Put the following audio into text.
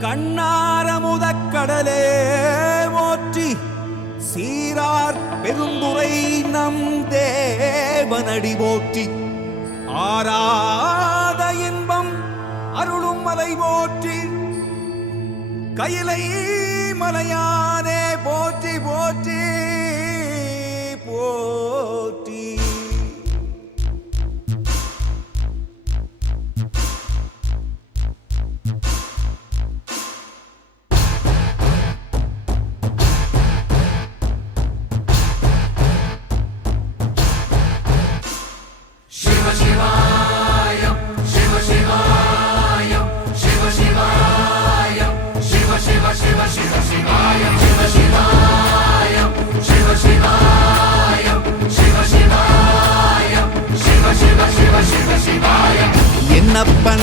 கண்ணாரமுதக் கடலே சீரார் பெருந்துரை நம் தேவனடி போற்றி. ஆராத இன்பம் அருளும் மலை போற்றி. கையிலை மலையானே போற்றி போற்றி போற்றி.